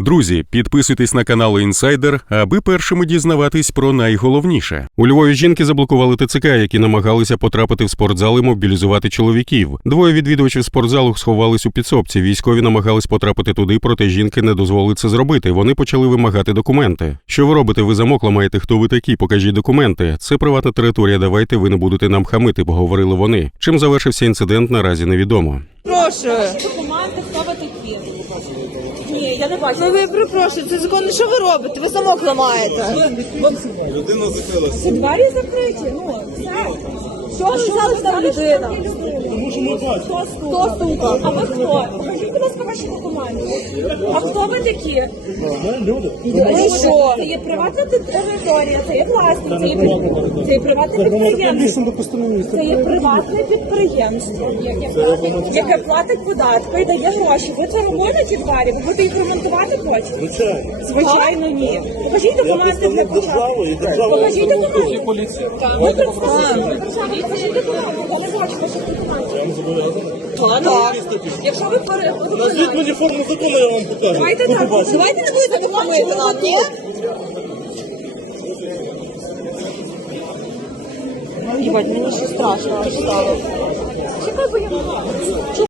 Друзі, підписуйтесь на канал Інсайдер, аби першими дізнаватись про найголовніше. У Львові жінки заблокували ТЦК, які намагалися потрапити в спортзал і мобілізувати чоловіків. Двоє відвідувачів спортзалу сховались у підсобці. Військові намагались потрапити туди, проте жінки не дозволили це зробити. Вони почали вимагати документи. Що ви робите? Ви замок ламаєте? Хто ви такі? Покажіть документи. Це приватна територія. Давайте ви не будете нам хамити, говорили вони. Чим завершився інцидент, наразі невідомо. Прошу. Хто ви такі? Ні, я не бачу. Ну ви перепрошую, це законно. Що ви робите? Ви замок ламаєте. Це двері закриті. Ну, все. Що ви взяли там людина? Хто Хто стукав? А ви хто? Покажіть, будь ласка, ваші документи. А хто ви такі? Ви що? Це є приватна територія, це є власність, це є, при- це є приватне підприємство. Це є приватне підприємство, яке, яке платить податки і дає гроші. Ви це робите ті двері? Ви будете їх ремонтувати потім? Звичайно, ні. Покажіть документи для початку. Покажіть документи. Ми представимо. Покажіть документи. Я не бачу ваших документів. Так. Якщо ви пере... Назвіть мені форму закону, я вам покажу. Давайте так. Давайте не будете допомогти нам, ні? Їбать, мені ще страшно аж стало. Чекай, бо я